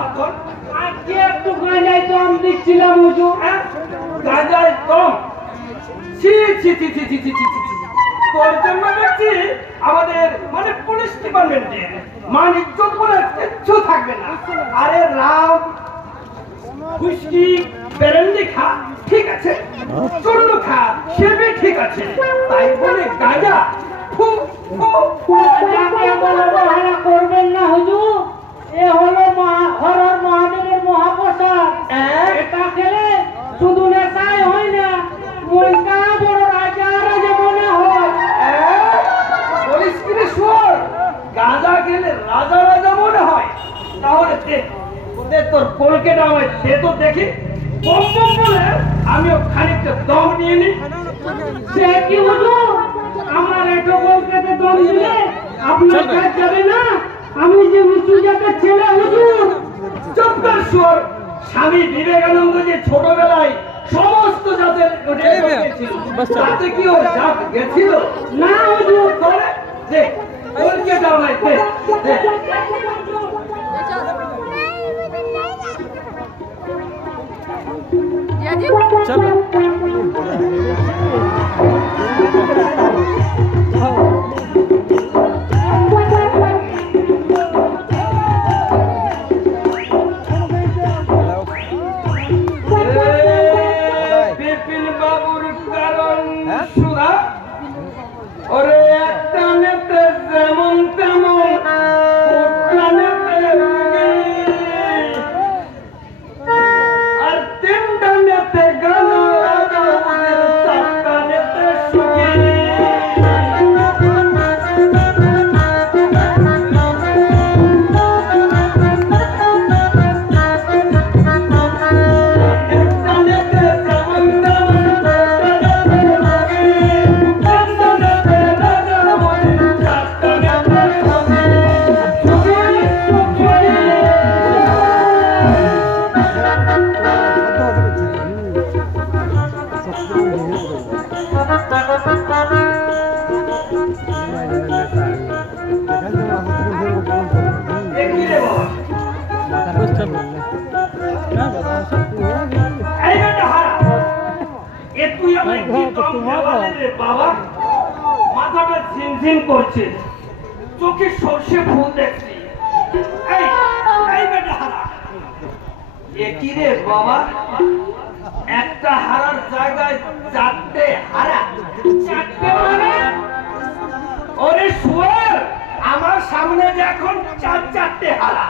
পাথর। আজকে একটু গাঁজায় দম দিচ্ছিলাম হুজুর। গাঁজায় দম? ছি ছি ছি ছি ছি ছি ছি ছি। তোর জন্য দেখছি আমাদের মানে পুলিশ ডিপার্টমেন্টে মান ইজ্জত বলে কিচ্ছু থাকবে না। আরে রাম হুইস্কি ব্র্যান্ডি খা ঠিক আছে, চূর্ণ খা সেবে ঠিক আছে, তাই বলে গাঁজা ফু ফু ফু। গাঁজাকে অবহেলা করবেন না হুজুর, এ হলো হরর মহাদেবের মহাপ্রসাদ। এটা খেলে শুধু নেশাই হয় না, মনটা বড় রাজা রাজা মনে হয়। বলিস কি রে শুয়োর, গাঁজা খেলে রাজা রাজা মনে হয়? তাহলে দে তোর কলকেটা আমায় দে তো দেখি। বম বম বলে আমিও খানিকটা দম নিয়ে নি। সে কি হুজুর, আমার এটো কলকাতা দম দিলে আপনার কাজ যাবে না? আমি যে উঁচু জাতের ছেলে হুজুর। চুপ কর শুয়োর। স্বামী বিবেকানন্দ যে ছোটবেলায় সমস্ত জাতের তাতে কি ওর জাত গেছিল? না হুজুর। তাহলে দে কলকেটা আমায় দে দে। চলো বিপিন বাবুর কারণ সুধা ওরে একটা নেতে যেমন তেমন ওটা নেতে রোগী, আর তিনটা নেতে গানা চারটা নেতে সুখী। একটা নেতে যেমন তেমন ওটা নেতে রোগী, তিনটা নেতে রাজা বলি, চারটা নেতে সুখী। সুখী একই রে বাবা। এই বেটা হারা, এ তুই আমায় কি দম দেওয়ালে রে বাবা? মাথাটা ঝিনঝিন করছে, চোখে সর্ষে ফুল দেখছি। এই এই বেটা হারা, এ কি রে বাবা? একটা হারার জায়গায় চারটে হারা। চারটে মানে? ওরে শুয়োর, আমার সামনে যে এখন চারটে হারা।